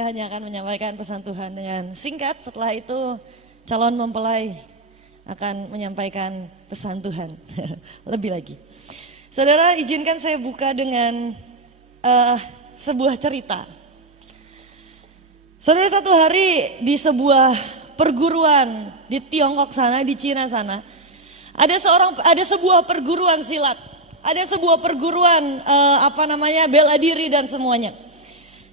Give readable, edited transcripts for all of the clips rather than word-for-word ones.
saya hanya akan menyampaikan pesan Tuhan dengan singkat. Setelah itu calon mempelai akan menyampaikan pesan Tuhan lebih lagi. Saudara, izinkan saya buka dengan sebuah cerita. Saudara, satu hari di sebuah perguruan di Tiongkok sana, di Cina sana, ada sebuah perguruan silat, ada sebuah perguruan bela diri dan semuanya.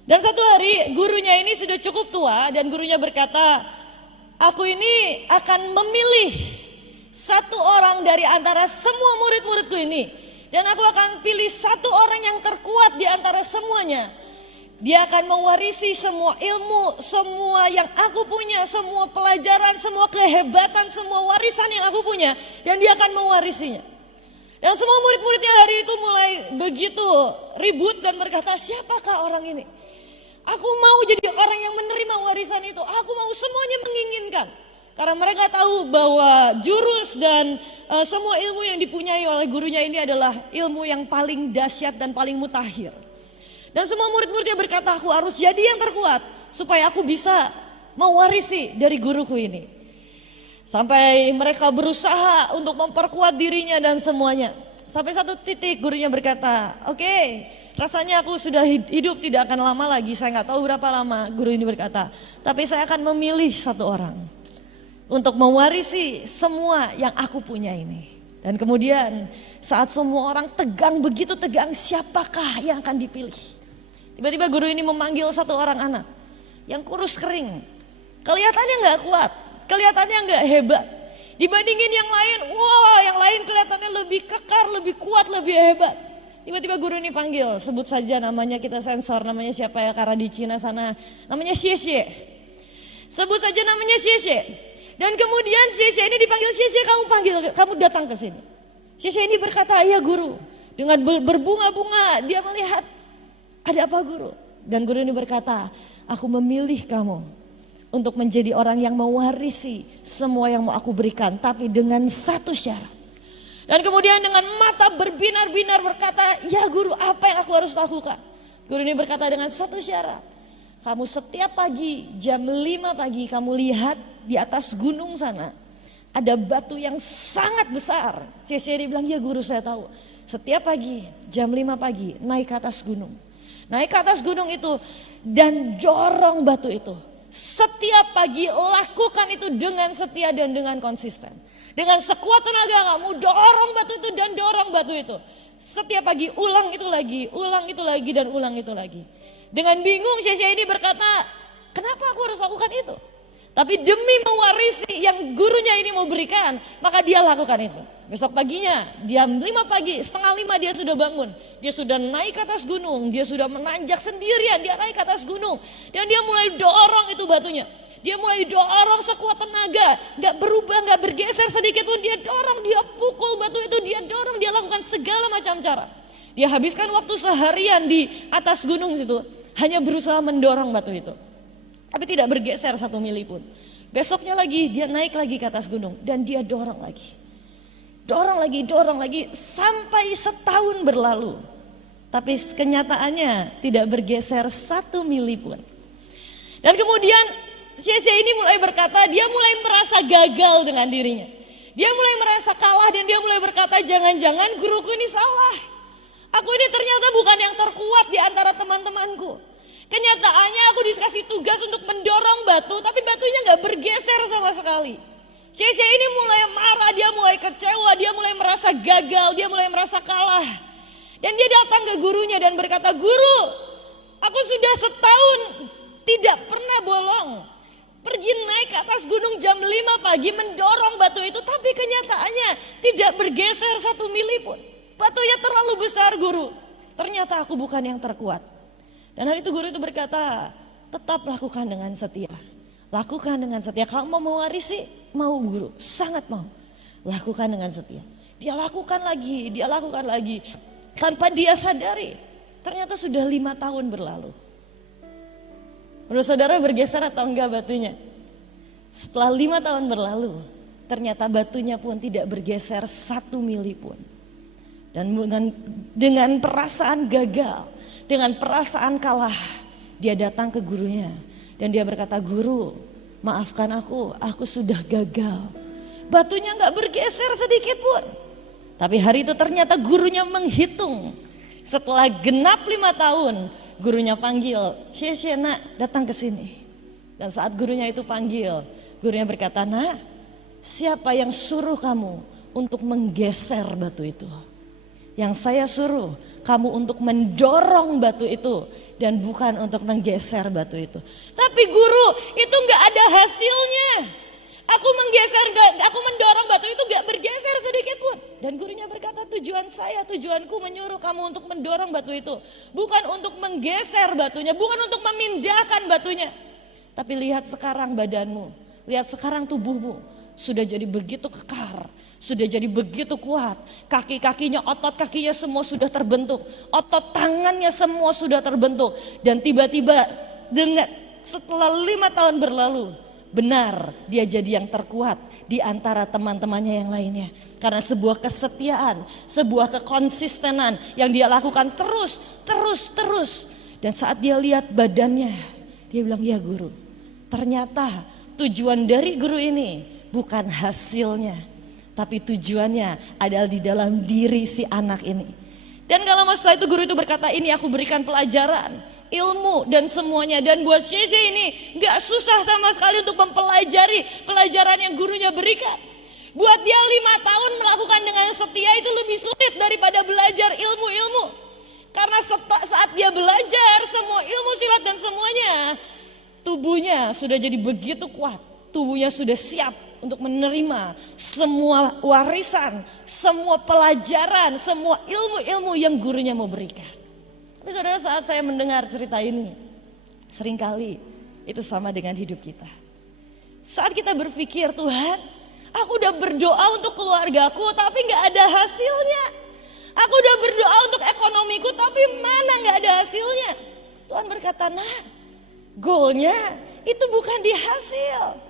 Dan satu hari gurunya ini sudah cukup tua dan gurunya berkata, aku ini akan memilih satu orang dari antara semua murid-muridku ini. Dan aku akan pilih satu orang yang terkuat di antara semuanya. Dia akan mewarisi semua ilmu, semua yang aku punya, semua pelajaran, semua kehebatan, semua warisan yang aku punya. Dan dia akan mewarisinya. Dan semua murid-muridnya hari itu mulai begitu ribut dan berkata, siapakah orang ini? Aku mau jadi orang yang menerima warisan itu. Aku mau semuanya menginginkan. Karena mereka tahu bahwa jurus dan semua ilmu yang dipunyai oleh gurunya ini adalah ilmu yang paling dahsyat dan paling mutakhir. Dan semua murid-muridnya berkata, aku harus jadi yang terkuat supaya aku bisa mewarisi dari guruku ini. Sampai mereka berusaha untuk memperkuat dirinya dan semuanya. Sampai satu titik gurunya berkata, oke, rasanya aku sudah hidup tidak akan lama lagi, saya nggak tahu berapa lama. Guru ini berkata, tapi saya akan memilih satu orang untuk mewarisi semua yang aku punya ini. Dan kemudian saat semua orang tegang, begitu tegang, siapakah yang akan dipilih? Tiba-tiba guru ini memanggil satu orang anak yang kurus kering, kelihatannya nggak kuat, kelihatannya nggak hebat. Dibandingin yang lain, wah yang lain kelihatannya lebih kekar, lebih kuat, lebih hebat. Tiba-tiba guru ini panggil, sebut saja namanya, kita sensor namanya siapa ya, karena di Cina sana namanya Xie Xie. Sebut saja namanya Xie Xie. Dan kemudian Xie Xie ini dipanggil, Xie Xie kamu datang ke sini. Xie Xie ini berkata, iya guru. Dengan berbunga-bunga dia melihat, ada apa guru? Dan guru ini berkata, aku memilih kamu untuk menjadi orang yang mewarisi semua yang mau aku berikan, tapi dengan satu syarat. Dan kemudian dengan mata berbinar-binar berkata, ya guru, apa yang aku harus lakukan? Guru ini berkata, dengan satu syarat. Kamu setiap pagi jam 5 pagi kamu lihat di atas gunung sana ada batu yang sangat besar. Cece bilang, ya guru saya tahu. Setiap pagi jam 5 pagi naik ke atas gunung. Naik ke atas gunung itu dan dorong batu itu. Setiap pagi lakukan itu dengan setia dan dengan konsisten. Dengan sekuat tenaga kamu dorong batu itu dan dorong batu itu. Setiap pagi ulang itu lagi dan ulang itu lagi. Dengan bingung Syesha ini berkata, kenapa aku harus lakukan itu? Tapi demi mewarisi yang gurunya ini mau berikan, maka dia lakukan itu. Besok paginya, jam 5 pagi, setengah 5 dia sudah bangun. Dia sudah naik ke atas gunung, dia sudah menanjak sendirian, dia naik ke atas gunung. Dan dia mulai dorong itu batunya. Dia mulai dorong sekuat tenaga, gak berubah, gak bergeser sedikit pun. Dia dorong, dia pukul batu itu, dia dorong, dia lakukan segala macam cara. Dia habiskan waktu seharian di atas gunung situ, hanya berusaha mendorong batu itu. Tapi tidak bergeser satu mili pun. Besoknya lagi dia naik lagi ke atas gunung dan dia dorong lagi. Dorong lagi sampai setahun berlalu. Tapi kenyataannya tidak bergeser satu mili pun. Dan kemudian Syesha ini mulai berkata, dia mulai merasa gagal dengan dirinya. Dia mulai merasa kalah dan dia mulai berkata, jangan-jangan guruku ini salah. Aku ini ternyata bukan yang terkuat di antara teman-temanku. Kenyataannya aku dikasih tugas untuk mendorong batu, tapi batunya gak bergeser sama sekali. Syesha ini mulai marah, dia mulai kecewa, dia mulai merasa gagal, dia mulai merasa kalah. Dan dia datang ke gurunya dan berkata, guru, aku sudah setahun tidak pernah bolong. Pergi naik ke atas gunung jam 5 pagi mendorong batu itu, tapi kenyataannya tidak bergeser satu mili pun. Batunya terlalu besar guru, ternyata aku bukan yang terkuat. Dan hari itu guru itu berkata, tetap lakukan dengan setia. Lakukan dengan setia. Kamu mau mewarisi? Mau guru, sangat mau. Lakukan dengan setia. Dia lakukan lagi. Tanpa dia sadari, ternyata sudah 5 tahun berlalu. Menurut saudara bergeser atau enggak batunya? Setelah 5 tahun berlalu, ternyata batunya pun tidak bergeser satu mili pun. Dan dengan perasaan gagal, dengan perasaan kalah, Dia datang ke gurunya dan dia berkata, "Guru, maafkan aku sudah gagal." Batunya gak bergeser sedikit pun. Tapi hari itu ternyata gurunya menghitung. Setelah genap 5 tahun, gurunya panggil, "Xie nak, datang ke sini." Dan saat gurunya itu panggil, gurunya berkata, "Nak, siapa yang suruh kamu untuk menggeser batu itu?" "Yang saya suruh kamu untuk mendorong batu itu dan bukan untuk menggeser batu itu." "Tapi guru, itu gak ada hasilnya. Aku mendorong batu itu gak bergeser sedikit pun." Dan gurunya berkata, tujuanku menyuruh kamu untuk mendorong batu itu. Bukan untuk menggeser batunya, bukan untuk memindahkan batunya. Tapi lihat sekarang badanmu, lihat sekarang tubuhmu sudah jadi begitu kekar, sudah jadi begitu kuat. Kaki-kakinya, otot kakinya semua sudah terbentuk, otot tangannya semua sudah terbentuk. Dan tiba-tiba setelah 5 tahun berlalu, benar dia jadi yang terkuat di antara teman-temannya yang lainnya. Karena sebuah kesetiaan, sebuah kekonsistenan yang dia lakukan terus. Dan saat dia lihat badannya, dia bilang, "Ya guru, ternyata tujuan dari guru ini bukan hasilnya, tapi tujuannya adalah di dalam diri si anak ini." Dan kalau setelah itu guru itu berkata, "Ini aku berikan pelajaran, ilmu dan semuanya." Dan buat CC ini gak susah sama sekali untuk mempelajari pelajaran yang gurunya berikan. Buat dia 5 tahun melakukan dengan setia itu lebih sulit daripada belajar ilmu-ilmu. Karena saat dia belajar semua ilmu silat dan semuanya, tubuhnya sudah jadi begitu kuat. Tubuhnya sudah siap untuk menerima semua warisan, semua pelajaran, semua ilmu-ilmu yang gurunya mau berikan. Tapi saudara, saat saya mendengar cerita ini, seringkali itu sama dengan hidup kita. Saat kita berpikir, "Tuhan, aku udah berdoa untuk keluargaku tapi gak ada hasilnya. Aku udah berdoa untuk ekonomiku tapi mana gak ada hasilnya." Tuhan berkata, "Nah, goalnya itu bukan di hasil.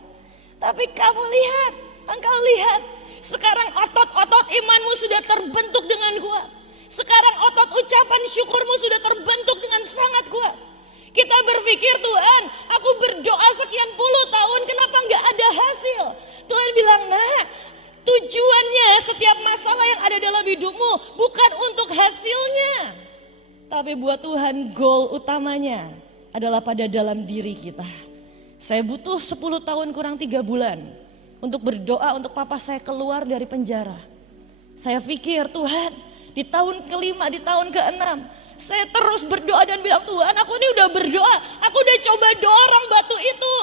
Tapi engkau lihat, sekarang otot-otot imanmu sudah terbentuk dengan kuat. Sekarang otot ucapan syukurmu sudah terbentuk dengan sangat kuat." Kita berpikir, "Tuhan, aku berdoa sekian puluh tahun, kenapa gak ada hasil?" Tuhan bilang, "Nah, tujuannya setiap masalah yang ada dalam hidupmu bukan untuk hasilnya. Tapi buat Tuhan goal utamanya adalah pada dalam diri kita." Saya butuh 10 tahun kurang 3 bulan untuk berdoa untuk papa saya keluar dari penjara. Saya pikir, Tuhan, di tahun kelima, di tahun keenam, saya terus berdoa dan bilang, "Tuhan, aku ini udah berdoa, aku udah coba dorong batu itu.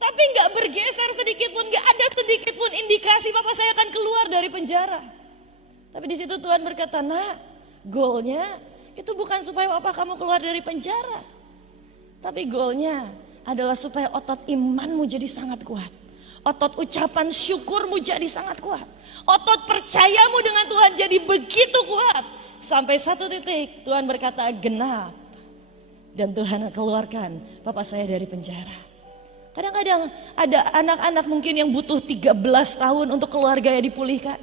Tapi gak bergeser sedikit pun, gak ada sedikit pun indikasi papa saya akan keluar dari penjara." Tapi di situ Tuhan berkata, "Nah, goalnya itu bukan supaya papa kamu keluar dari penjara. Tapi goalnya adalah supaya otot imanmu jadi sangat kuat. Otot ucapan syukurmu jadi sangat kuat. Otot percayamu dengan Tuhan jadi begitu kuat. Sampai satu titik Tuhan berkata genap. Dan Tuhan keluarkan papa saya dari penjara." Kadang-kadang ada anak-anak mungkin yang butuh 13 tahun untuk keluarganya dipulihkan.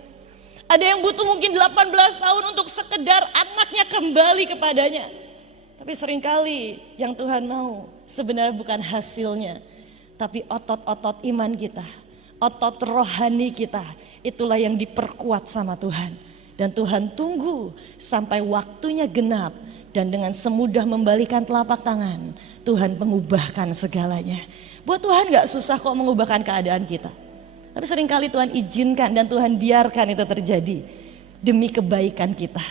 Ada yang butuh mungkin 18 tahun untuk sekedar anaknya kembali kepadanya. Tapi seringkali yang Tuhan mau sebenarnya bukan hasilnya, tapi otot-otot iman kita, otot rohani kita, itulah yang diperkuat sama Tuhan. Dan Tuhan tunggu sampai waktunya genap, dan dengan semudah membalikan telapak tangan, Tuhan mengubahkan segalanya. Buat Tuhan gak susah kok mengubahkan keadaan kita. Tapi seringkali Tuhan izinkan dan Tuhan biarkan itu terjadi demi kebaikan kita.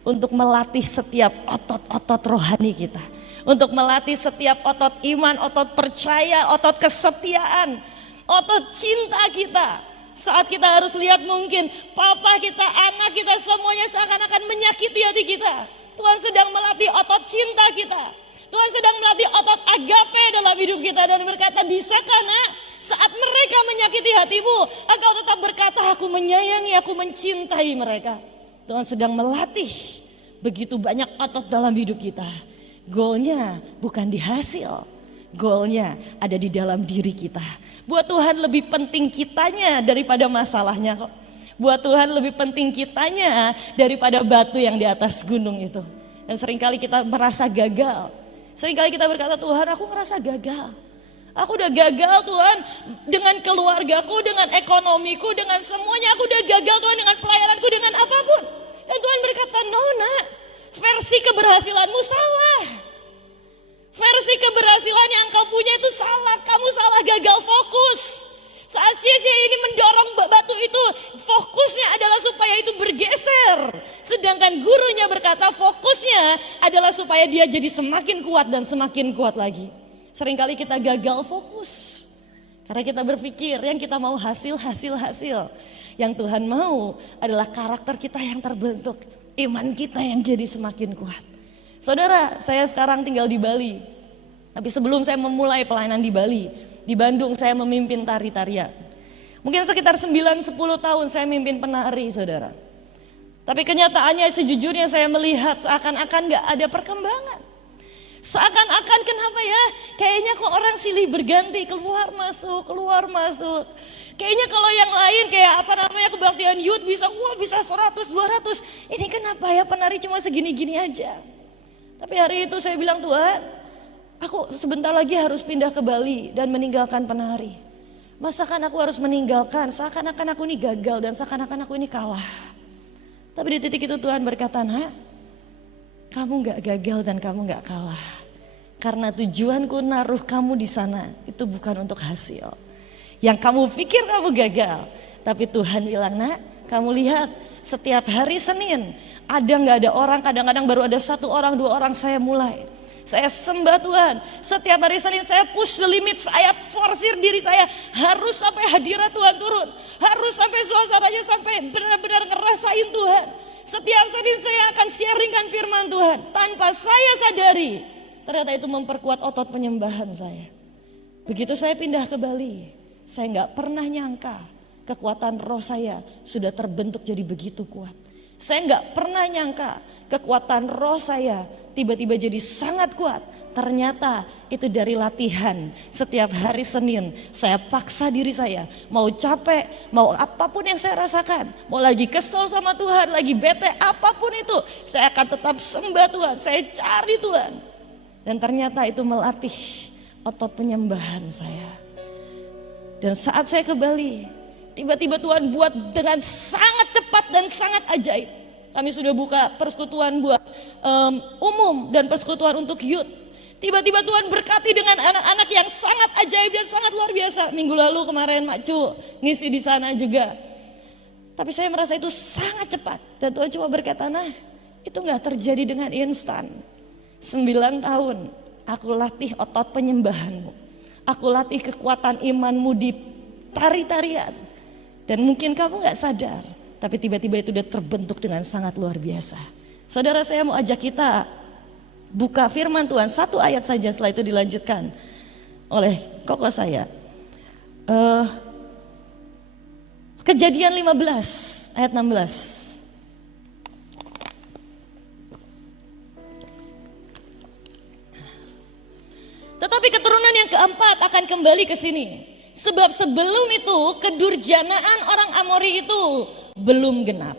Untuk melatih setiap otot-otot rohani kita. Untuk melatih setiap otot iman, otot percaya, otot kesetiaan, otot cinta kita. Saat kita harus lihat mungkin papa kita, anak kita semuanya seakan-akan menyakiti hati kita. Tuhan sedang melatih otot cinta kita. Tuhan sedang melatih otot agape dalam hidup kita dan berkata, "Bisakah nak, saat mereka menyakiti hatimu, engkau tetap berkata, aku menyayangi, aku mencintai mereka." Tuhan sedang melatih begitu banyak otot dalam hidup kita. Goalnya bukan di hasil, goalnya ada di dalam diri kita. Buat Tuhan lebih penting kitanya daripada masalahnya kok. Buat Tuhan lebih penting kitanya daripada batu yang di atas gunung itu. Dan seringkali kita merasa gagal. Seringkali kita berkata, Tuhan aku ngerasa gagal. Aku udah gagal Tuhan dengan keluargaku, dengan ekonomiku, dengan semuanya. Aku udah gagal Tuhan dengan pelayananku, dengan apapun. Dan Tuhan berkata, no nak, versi keberhasilanmu salah. Versi keberhasilan yang kau punya itu salah. Kamu salah, gagal fokus. Saat sia-sia ini mendorong batu itu, fokusnya adalah supaya itu bergeser. Sedangkan gurunya berkata fokusnya adalah supaya dia jadi semakin kuat dan semakin kuat lagi. Seringkali kita gagal fokus. Karena kita berpikir yang kita mau hasil. Yang Tuhan mau adalah karakter kita yang terbentuk. Iman kita yang jadi semakin kuat. Saudara, saya sekarang tinggal di Bali. Tapi sebelum saya memulai pelayanan di Bali, di Bandung saya memimpin tari-tarian. Mungkin sekitar 9-10 tahun saya memimpin penari, saudara. Tapi kenyataannya sejujurnya saya melihat seakan-akan gak ada perkembangan. Seakan-akan kenapa ya? Kayaknya kok orang silih berganti, keluar masuk. Kayaknya kalau yang lain kayak kebaktian youth bisa 100-200. Ini kenapa ya penari cuma segini-gini aja? Tapi hari itu saya bilang, Tuhan, aku sebentar lagi harus pindah ke Bali dan meninggalkan penari. Masakan aku harus meninggalkan, seakan-akan aku ini gagal dan seakan-akan aku ini kalah. Tapi di titik itu Tuhan berkata, nah, kamu gak gagal dan kamu gak kalah. Karena tujuanku naruh kamu di sana itu bukan untuk hasil. Yang kamu pikir kamu gagal, tapi Tuhan bilang, nak, kamu lihat setiap hari Senin ada gak ada orang, kadang-kadang baru ada 1 orang 2 orang saya mulai. Saya sembah Tuhan, setiap hari Senin saya push the limit, saya forsir diri saya harus sampai hadirat Tuhan turun. Harus sampai suasananya sampai benar-benar ngerasain Tuhan. Setiap Senin saya akan sharingkan firman Tuhan. Tanpa saya sadari, ternyata itu memperkuat otot penyembahan saya. Begitu saya pindah ke Bali, saya gak pernah nyangka kekuatan roh saya sudah terbentuk jadi begitu kuat. Saya gak pernah nyangka kekuatan roh saya tiba-tiba jadi sangat kuat. Ternyata itu dari latihan. Setiap hari Senin saya paksa diri saya, mau capek, mau apapun yang saya rasakan, mau lagi kesel sama Tuhan, lagi bete, apapun itu, saya akan tetap sembah Tuhan, saya cari Tuhan. Dan ternyata itu melatih otot penyembahan saya. Dan saat saya ke Bali, tiba-tiba Tuhan buat dengan sangat cepat dan sangat ajaib. Kami sudah buka persekutuan buat umum dan persekutuan untuk youth. Tiba-tiba Tuhan berkati dengan anak-anak yang sangat ajaib dan sangat luar biasa. Minggu lalu kemarin Mak Cu ngisi di sana juga. Tapi saya merasa itu sangat cepat. Dan Tuhan cuma berkata, nah itu gak terjadi dengan instan. 9 tahun aku latih otot penyembahanmu. Aku latih kekuatan imanmu di tari-tarian. Dan mungkin kamu gak sadar, tapi tiba-tiba itu udah terbentuk dengan sangat luar biasa. Saudara, saya mau ajak kita buka firman Tuhan 1 ayat saja, setelah itu dilanjutkan oleh koko saya. Kejadian 15 ayat 16. Tetapi keturunan yang keempat akan kembali ke sini. Sebab sebelum itu kedurjanaan orang Amori itu belum genap.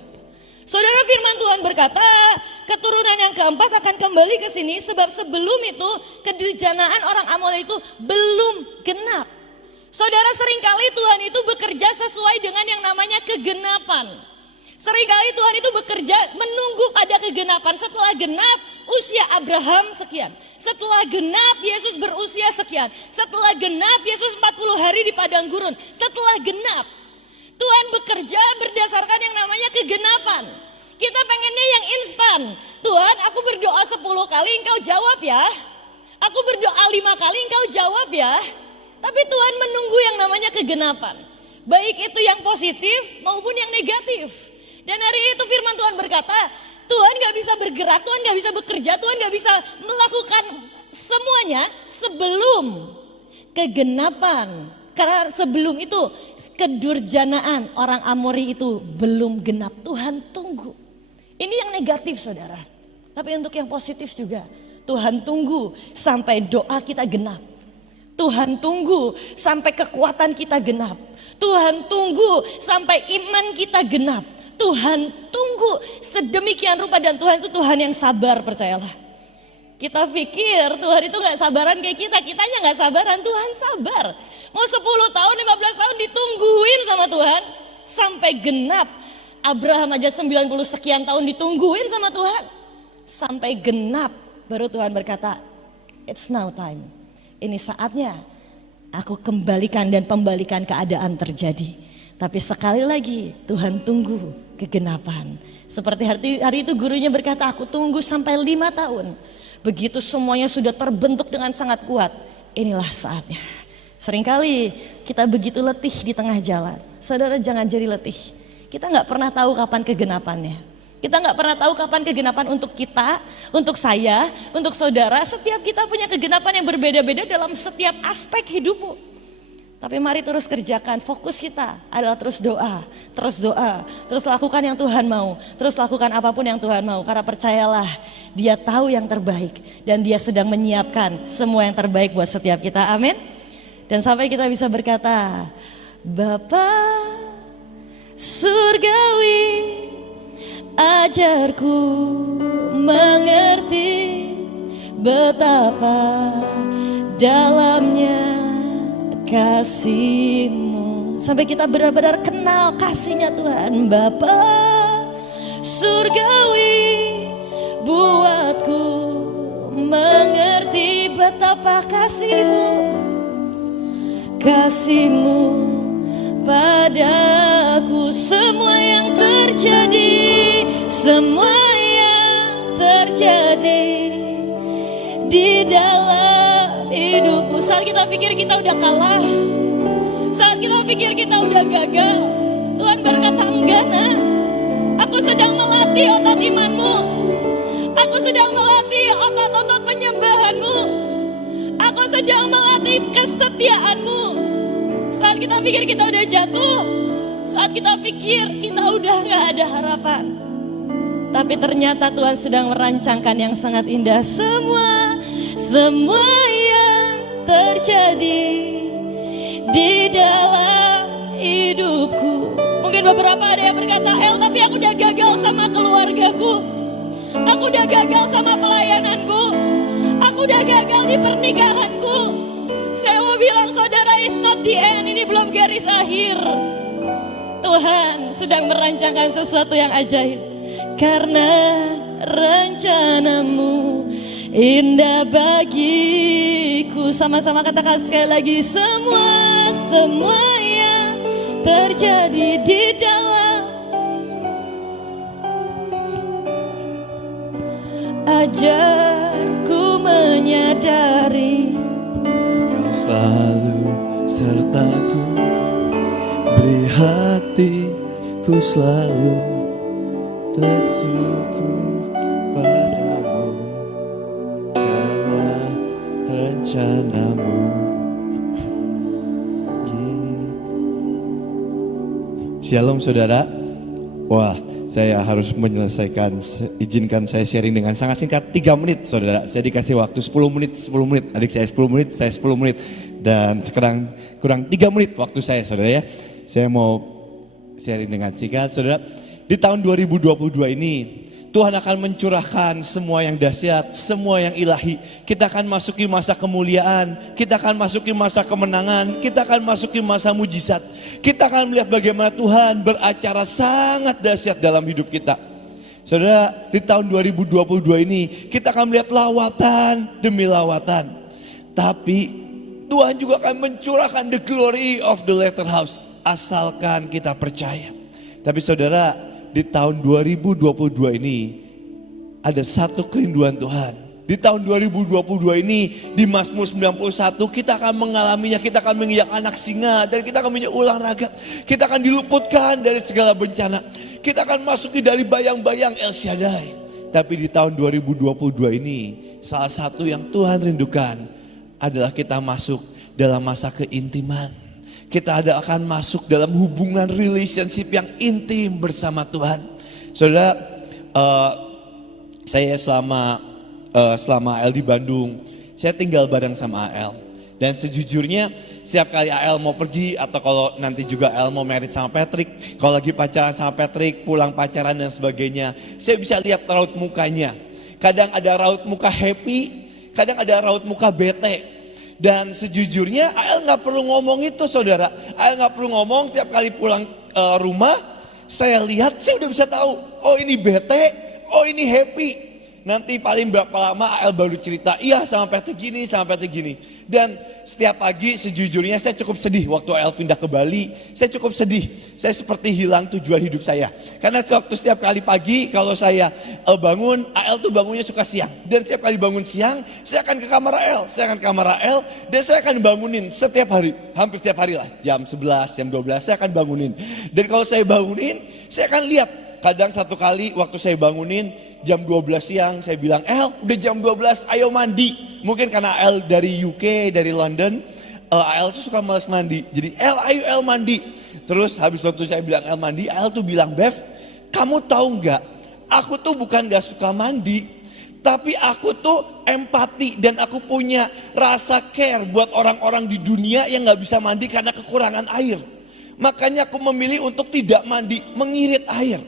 Saudara, firman Tuhan berkata keturunan yang keempat akan kembali ke sini. Sebab sebelum itu kedurjanaan orang Amori itu belum genap. Saudara, seringkali Tuhan itu bekerja sesuai dengan yang namanya kegenapan. Seringkali Tuhan itu bekerja menunggu pada kegenapan. Setelah genap usia Abraham sekian. Setelah genap Yesus berusia sekian. Setelah genap Yesus 40 hari di padang gurun. Setelah genap Tuhan bekerja berdasarkan yang namanya kegenapan. Kita pengennya yang instan. Tuhan, aku berdoa 10 kali engkau jawab ya. Aku berdoa 5 kali engkau jawab ya. Tapi Tuhan menunggu yang namanya kegenapan. Baik itu yang positif maupun yang negatif. Dan hari itu firman Tuhan berkata, Tuhan gak bisa bergerak, Tuhan gak bisa bekerja, Tuhan gak bisa melakukan semuanya sebelum kegenapan. Karena sebelum itu kedurjanaan orang Amori itu belum genap. Tuhan tunggu. Ini yang negatif, saudara. Tapi untuk yang positif juga, Tuhan tunggu sampai doa kita genap. Tuhan tunggu sampai kekuatan kita genap. Tuhan tunggu sampai iman kita genap. Tuhan tunggu sedemikian rupa, dan Tuhan itu Tuhan yang sabar, percayalah. Kita pikir Tuhan itu gak sabaran kayak kita, kitanya gak sabaran, Tuhan sabar. Mau 10 tahun, 15 tahun ditungguin sama Tuhan, sampai genap. Abraham aja 90 sekian tahun ditungguin sama Tuhan, sampai genap. Baru Tuhan berkata, it's now time. Ini saatnya aku kembalikan dan pembalikan keadaan terjadi. Tapi sekali lagi Tuhan tunggu kegenapan. Seperti hari itu gurunya berkata, aku tunggu sampai 5 tahun. Begitu semuanya sudah terbentuk dengan sangat kuat, inilah saatnya. Seringkali kita begitu letih di tengah jalan. Saudara, jangan jadi letih. Kita gak pernah tahu kapan kegenapannya. Kita gak pernah tahu kapan kegenapan untuk kita, untuk saya, untuk saudara. Setiap kita punya kegenapan yang berbeda-beda dalam setiap aspek hidupmu. Tapi mari terus kerjakan, fokus kita adalah terus doa, terus lakukan yang Tuhan mau, terus lakukan apapun yang Tuhan mau. Karena percayalah, Dia tahu yang terbaik dan Dia sedang menyiapkan semua yang terbaik buat setiap kita, amin. Dan sampai kita bisa berkata, Bapa surgawi, ajarku mengerti betapa dalamnya kasih-Mu. Sampai kita benar-benar kenal kasih-Nya Tuhan. Bapa surgawi, buatku mengerti betapa kasih-Mu, kasih-Mu padaku. Semua yang terjadi, semua yang terjadi di dalam hidupku. Saat kita pikir kita udah kalah, saat kita pikir kita udah gagal, Tuhan berkata, enggak nak, aku sedang melatih otot imanmu, aku sedang melatih otot-otot penyembahanmu, aku sedang melatih kesetiaanmu. Saat kita pikir kita udah jatuh, saat kita pikir kita udah gak ada harapan, tapi ternyata Tuhan sedang merancangkan yang sangat indah. Semua yang terjadi di dalam hidupku. Mungkin beberapa ada yang berkata, El, tapi aku udah gagal sama keluargaku, aku udah gagal sama pelayananku, aku udah gagal di pernikahanku. Saya mau bilang, saudara, it's not the end, ini belum garis akhir. Tuhan sedang merancangkan sesuatu yang ajaib, karena rencanamu indah bagiku. Sama-sama katakan sekali lagi, semua yang terjadi di dalam, ajarku menyadari Kau selalu sertaku, beri hatiku selalu bersyukur padamu, karena rencanamu. Shalom saudara. Wah, saya harus menyelesaikan, izinkan saya sharing dengan sangat singkat, 3 menit saudara. Saya dikasih waktu 10 menit, adik saya 10 menit, saya 10 menit. Dan sekarang kurang 3 menit waktu saya saudara ya. Saya mau sharing dengan singkat saudara. Di tahun 2022 ini Tuhan akan mencurahkan semua yang dahsyat, semua yang ilahi. Kita akan masuki masa kemuliaan, kita akan masuki masa kemenangan, kita akan masuki masa mujizat. Kita akan melihat bagaimana Tuhan beracara sangat dahsyat dalam hidup kita. Saudara, di tahun 2022 ini kita akan melihat lawatan demi lawatan. Tapi Tuhan juga akan mencurahkan the glory of the latter house, asalkan kita percaya. Tapi saudara, di tahun 2022 ini ada satu kerinduan Tuhan. Di tahun 2022 ini di Mazmur 91 kita akan mengalaminya, kita akan menginjak anak singa dan kita akan menginjak ulang raga. Kita akan diluputkan dari segala bencana. Kita akan masuki dari bayang-bayang El Shaddai. Tapi di tahun 2022 ini salah satu yang Tuhan rindukan adalah kita masuk dalam masa keintiman. Kita akan masuk dalam hubungan relationship yang intim bersama Tuhan. Saudara, saya selama AL di Bandung, saya tinggal bareng sama AL. Dan sejujurnya setiap kali AL mau pergi atau kalau nanti juga AL mau married sama Patrick, kalau lagi pacaran sama Patrick, pulang pacaran dan sebagainya, saya bisa lihat raut mukanya. Kadang ada raut muka happy, kadang ada raut muka bete. Dan sejujurnya AL nggak perlu ngomong itu saudara. AL nggak perlu ngomong, setiap kali pulang rumah saya lihat, saya udah bisa tahu, oh ini bete, oh ini happy. Nanti paling berapa lama AL baru cerita, iya sampai gini, sampai gini. Dan setiap pagi sejujurnya saya cukup sedih waktu AL pindah ke Bali. Saya cukup sedih, saya seperti hilang tujuan hidup saya. Karena waktu setiap kali pagi kalau saya bangun, AL tuh bangunnya suka siang. Dan setiap kali bangun siang, saya akan ke kamar AL. Saya akan ke kamar AL dan saya akan bangunin setiap hari. Hampir setiap hari lah, jam 11, jam 12 saya akan bangunin. Dan kalau saya bangunin, saya akan lihat. Kadang satu kali waktu saya bangunin jam 12 siang saya bilang, udah jam 12 ayo mandi. Mungkin karena El dari UK, dari London, El tuh suka males mandi. Jadi ayo El mandi. Terus habis waktu saya bilang El mandi, El tuh bilang, Bev kamu tahu nggak, aku tuh bukan gak suka mandi, tapi aku tuh empati dan aku punya rasa care buat orang-orang di dunia yang gak bisa mandi karena kekurangan air. Makanya aku memilih untuk tidak mandi, mengirit air.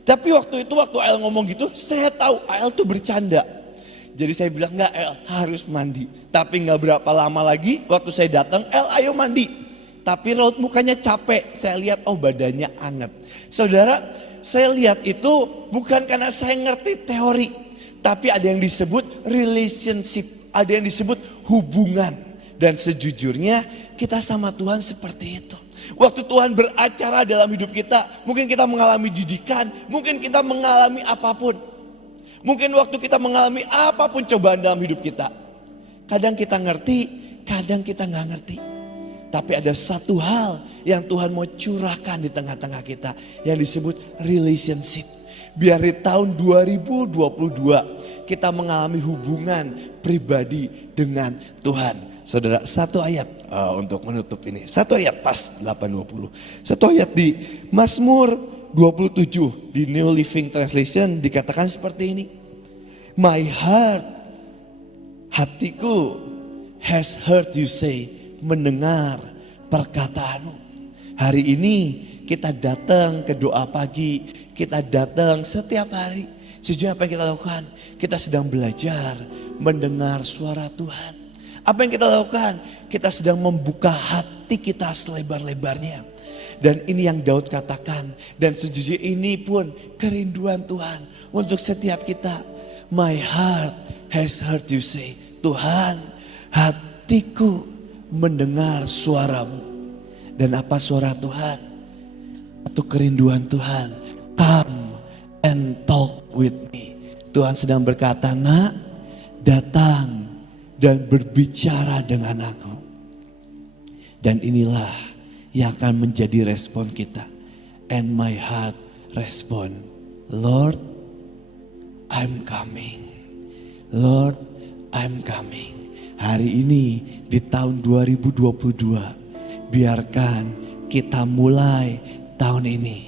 Tapi waktu itu waktu AL ngomong gitu, saya tahu AL tuh bercanda. Jadi saya bilang enggak, AL harus mandi. Tapi enggak berapa lama lagi waktu saya datang, AL ayo mandi. Tapi raut mukanya capek, saya lihat oh badannya hangat. Saudara, saya lihat itu bukan karena saya ngerti teori. Tapi ada yang disebut relationship, ada yang disebut hubungan. Dan sejujurnya kita sama Tuhan seperti itu. Waktu Tuhan beracara dalam hidup kita, mungkin kita mengalami didikan, mungkin kita mengalami apapun. Mungkin waktu kita mengalami apapun cobaan dalam hidup kita. Kadang kita ngerti, kadang kita nggak ngerti. Tapi ada satu hal yang Tuhan mau curahkan di tengah-tengah kita yang disebut relationship. Biar di tahun 2022 kita mengalami hubungan pribadi dengan Tuhan. Saudara, satu ayat untuk menutup ini. Satu ayat pas 8:20. Satu ayat di Mazmur 27 di New Living Translation dikatakan seperti ini. My heart, hatiku has heard you say, mendengar perkataanmu. Hari ini kita datang ke doa pagi, kita datang setiap hari. Sejujurnya apa yang kita lakukan? Kita sedang belajar mendengar suara Tuhan. Apa yang kita lakukan? Kita sedang membuka hati kita selebar-lebarnya. Dan ini yang Daud katakan. Dan sejujurnya ini pun kerinduan Tuhan untuk setiap kita. My heart has heard you say. Tuhan, hatiku mendengar suaramu. Dan apa suara Tuhan? Atau kerinduan Tuhan. Come and talk with me. Tuhan sedang berkata, nak, datang dan berbicara dengan aku. Dan inilah yang akan menjadi respon kita. And my heart respond, Lord, I'm coming. Lord, I'm coming. Hari ini di tahun 2022, biarkan kita mulai tahun ini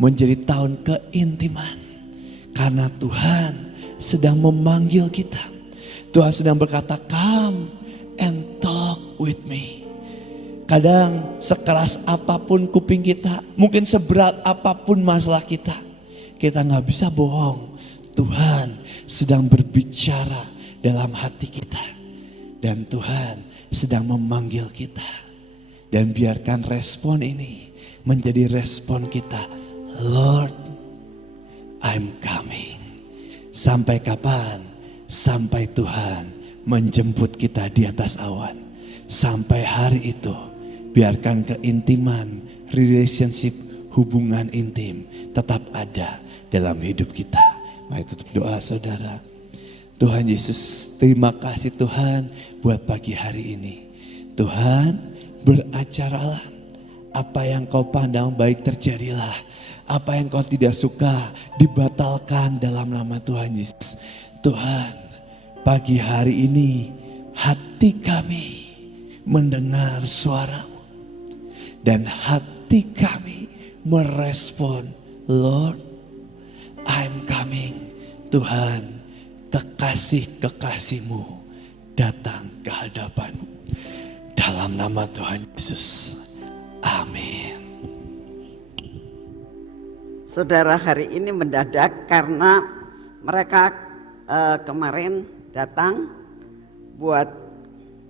menjadi tahun keintiman. Karena Tuhan sedang memanggil kita. Tuhan sedang berkata, come and talk with me. Kadang sekeras apapun kuping kita, mungkin seberat apapun masalah kita gak bisa bohong. Tuhan sedang berbicara dalam hati kita. Dan Tuhan sedang memanggil kita. Dan biarkan respon ini menjadi respon kita. Lord, I'm coming. Sampai kapan? Sampai Tuhan menjemput kita di atas awan. Sampai hari itu, biarkan keintiman, relationship, hubungan intim tetap ada dalam hidup kita. Mari tutup doa saudara. Tuhan Yesus, terima kasih Tuhan buat pagi hari ini. Tuhan, beracaralah. Apa yang kau pandang baik terjadilah. Apa yang kau tidak suka dibatalkan dalam nama Tuhan Yesus. Tuhan, pagi hari ini hati kami mendengar suara-Mu. Dan hati kami merespon, Lord, I'm coming. Tuhan, kekasih-kekasih-Mu datang ke hadapan-Mu. Dalam nama Tuhan Yesus, amin. Saudara, hari ini mendadak karena mereka kemarin datang buat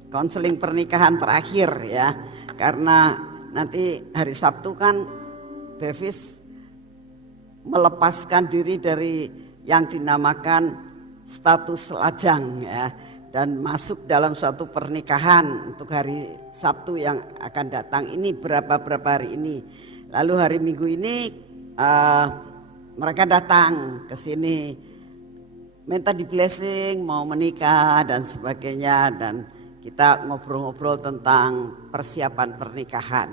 konseling pernikahan terakhir ya. Karena nanti hari Sabtu kan Bevis melepaskan diri dari yang dinamakan status lajang ya, dan masuk dalam suatu pernikahan untuk hari Sabtu yang akan datang ini, berapa hari ini. Lalu hari Minggu ini mereka datang ke sini minta di blessing mau menikah dan sebagainya, dan kita ngobrol-ngobrol tentang persiapan pernikahan.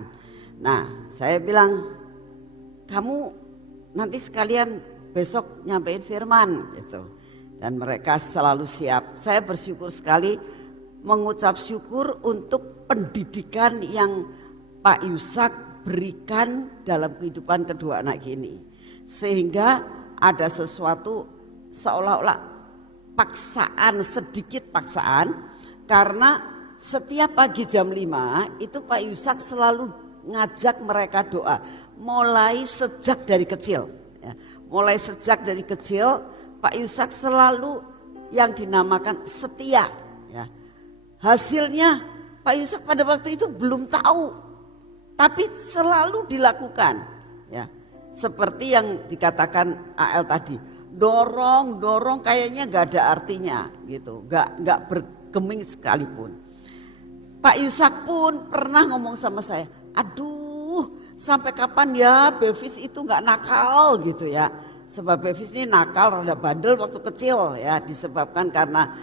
Nah, saya bilang, kamu nanti sekalian besok nyampein firman gitu. Dan mereka selalu siap. Saya bersyukur sekali, mengucap syukur untuk pendidikan yang Pak Yusak berikan dalam kehidupan kedua anak ini. Sehingga ada sesuatu seolah-olah paksaan, sedikit paksaan. Karena setiap pagi jam 5 itu Pak Yusak selalu ngajak mereka doa. Mulai sejak dari kecil. Ya. Mulai sejak dari kecil Pak Yusak selalu yang dinamakan setia. Ya. Hasilnya Pak Yusak pada waktu itu belum tahu. Tapi selalu dilakukan. Ya. Seperti yang dikatakan AL tadi. Dorong kayaknya gak ada artinya gitu. Gak bergeming sekalipun. Pak Yusak pun pernah ngomong sama saya. Aduh, sampai kapan ya Bevis itu gak nakal gitu ya. Sebab Bevis ini nakal, rada bandel waktu kecil ya. Disebabkan karena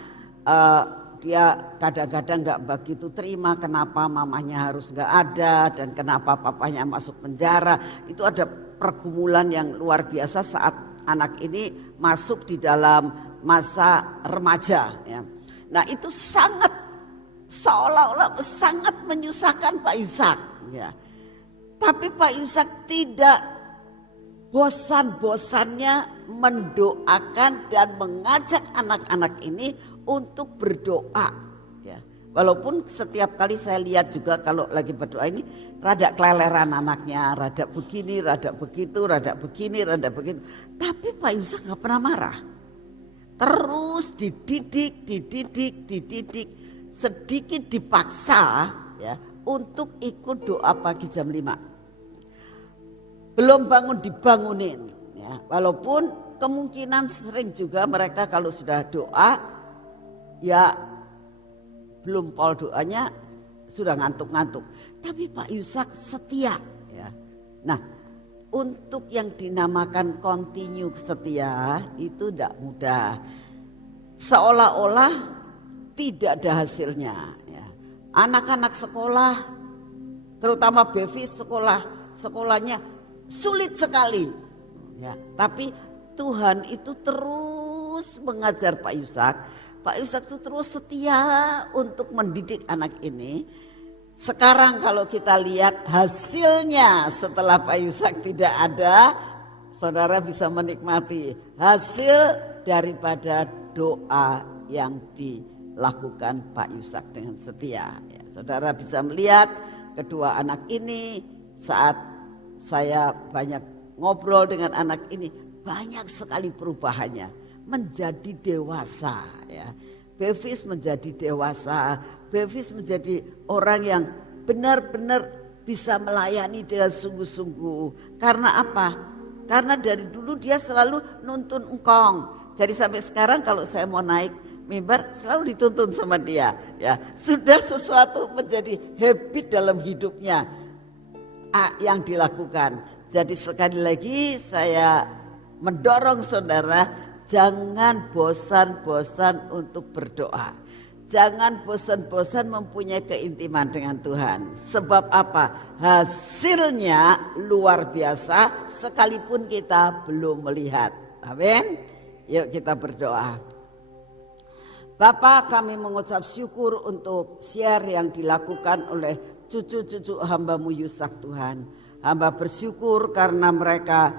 dia kadang-kadang gak begitu terima kenapa mamanya harus gak ada. Dan kenapa papanya masuk penjara. Itu ada pergumulan yang luar biasa saat anak ini masuk di dalam masa remaja ya. Nah itu sangat seolah-olah sangat menyusahkan Pak Yusak ya. Tapi Pak Yusak tidak bosan-bosannya mendoakan dan mengajak anak-anak ini untuk berdoa ya. Walaupun setiap kali saya lihat juga kalau lagi berdoa ini rada keleleran anaknya, rada begini, rada begitu, rada begini, rada begitu. Tapi Pak Yusak gak pernah marah. Terus dididik, sedikit dipaksa ya untuk ikut doa pagi jam 5. Belum bangun dibangunin ya. Walaupun kemungkinan sering juga mereka kalau sudah doa ya belum pol doanya sudah ngantuk-ngantuk. Tapi Pak Yusak setia ya. Nah, untuk yang dinamakan continue setia itu tidak mudah. Seolah-olah tidak ada hasilnya ya. Anak-anak sekolah terutama Bevis sekolahnya sulit sekali ya. Tapi Tuhan itu terus mengajar Pak Yusak. Pak Yusak itu terus setia untuk mendidik anak ini. Sekarang kalau kita lihat hasilnya setelah Pak Yusak tidak ada, saudara bisa menikmati hasil daripada doa yang dilakukan Pak Yusak dengan setia. Ya, saudara bisa melihat kedua anak ini saat saya banyak ngobrol dengan anak ini, banyak sekali perubahannya, menjadi dewasa ya. Bevis menjadi dewasa, Bevis menjadi orang yang benar-benar bisa melayani dengan sungguh-sungguh. Karena apa? Karena dari dulu dia selalu nuntun engkong. Jadi sampai sekarang kalau saya mau naik mimbar selalu dituntun sama dia. Ya, sudah sesuatu menjadi habit dalam hidupnya yang dilakukan. Jadi sekali lagi saya mendorong saudara, jangan bosan-bosan untuk berdoa. Jangan bosan-bosan mempunyai keintiman dengan Tuhan. Sebab apa? Hasilnya luar biasa sekalipun kita belum melihat. Amin. Yuk kita berdoa. Bapa, kami mengucap syukur untuk share yang dilakukan oleh cucu-cucu hamba-Mu Yusak Tuhan. Hamba bersyukur karena mereka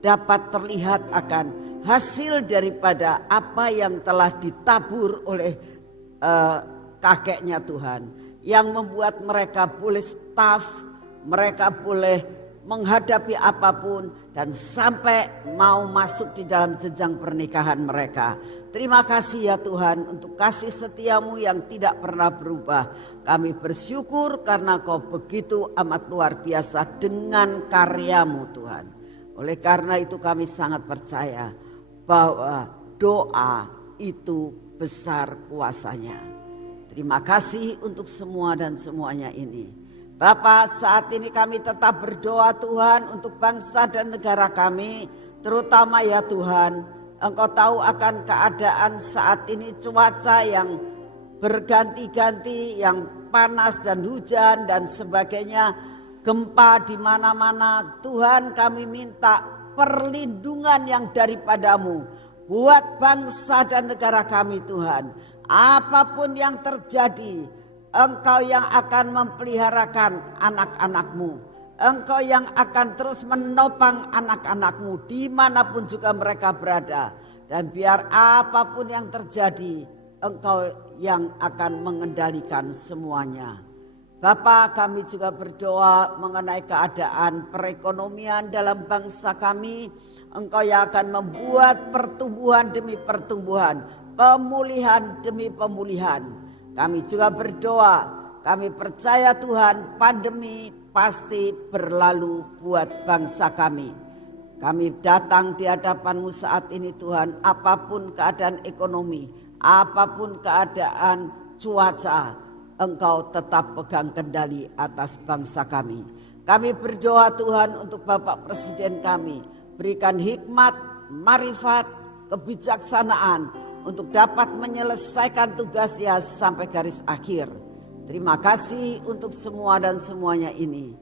dapat terlihat akan hasil daripada apa yang telah ditabur oleh kakeknya Tuhan. Yang membuat mereka boleh staff, mereka boleh menghadapi apapun dan sampai mau masuk di dalam jenjang pernikahan mereka. Terima kasih ya Tuhan untuk kasih setiamu yang tidak pernah berubah. Kami bersyukur karena Kau begitu amat luar biasa dengan karyamu Tuhan. Oleh karena itu kami sangat percaya bahwa doa itu besar kuasanya. Terima kasih untuk semua dan semuanya ini. Bapa, saat ini kami tetap berdoa Tuhan untuk bangsa dan negara kami, terutama ya Tuhan, Engkau tahu akan keadaan saat ini, cuaca yang berganti-ganti, yang panas dan hujan dan sebagainya, gempa di mana-mana. Tuhan, kami minta perlindungan yang daripadamu buat bangsa dan negara kami Tuhan. Apapun yang terjadi, Engkau yang akan memeliharakan anak-anak-Mu. Engkau yang akan terus menopang anak-anak-Mu dimanapun juga mereka berada. Dan biar apapun yang terjadi, Engkau yang akan mengendalikan semuanya. Bapa, kami juga berdoa mengenai keadaan perekonomian dalam bangsa kami. Engkau yang akan membuat pertumbuhan demi pertumbuhan, pemulihan demi pemulihan. Kami juga berdoa, kami percaya Tuhan pandemi pasti berlalu buat bangsa kami. Kami datang di hadapan-Mu saat ini Tuhan, apapun keadaan ekonomi, apapun keadaan cuaca, Engkau tetap pegang kendali atas bangsa kami. Kami berdoa Tuhan untuk Bapak Presiden kami, berikan hikmat, marifat, kebijaksanaan, untuk dapat menyelesaikan tugasnya sampai garis akhir. Terima kasih untuk semua dan semuanya ini.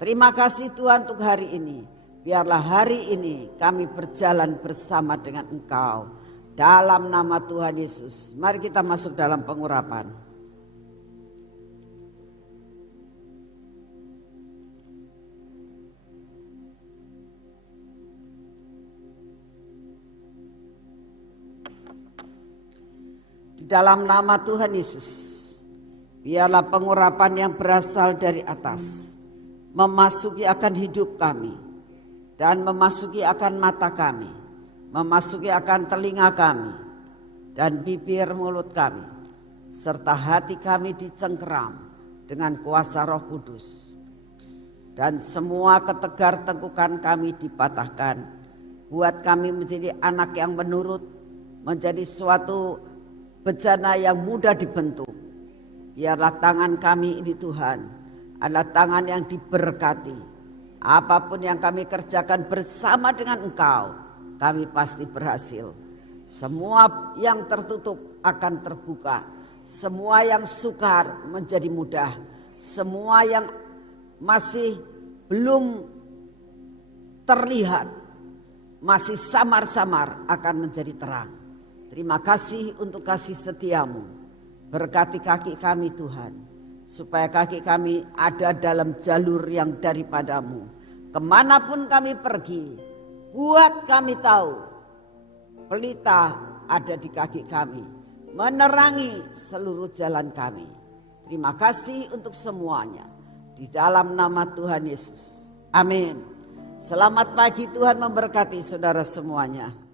Terima kasih Tuhan untuk hari ini. Biarlah hari ini kami berjalan bersama dengan Engkau. Dalam nama Tuhan Yesus. Mari kita masuk dalam pengurapan. Dalam nama Tuhan Yesus, biarlah pengurapan yang berasal dari atas memasuki akan hidup kami dan memasuki akan mata kami, memasuki akan telinga kami dan bibir mulut kami, serta hati kami dicengkeram dengan kuasa Roh Kudus, dan semua ketegar tengkukan kami dipatahkan, buat kami menjadi anak yang menurut, menjadi suatu bencana yang mudah dibentuk. Biarlah tangan kami ini Tuhan adalah tangan yang diberkati. Apapun yang kami kerjakan bersama dengan Engkau, kami pasti berhasil. Semua yang tertutup akan terbuka. Semua yang sukar menjadi mudah. Semua yang masih belum terlihat, masih samar-samar akan menjadi terang. Terima kasih untuk kasih setiamu. Berkati kaki kami Tuhan, supaya kaki kami ada dalam jalur yang daripadamu. Kemanapun kami pergi, buat kami tahu pelita ada di kaki kami, menerangi seluruh jalan kami. Terima kasih untuk semuanya. Di dalam nama Tuhan Yesus. Amin. Selamat pagi, Tuhan memberkati saudara semuanya.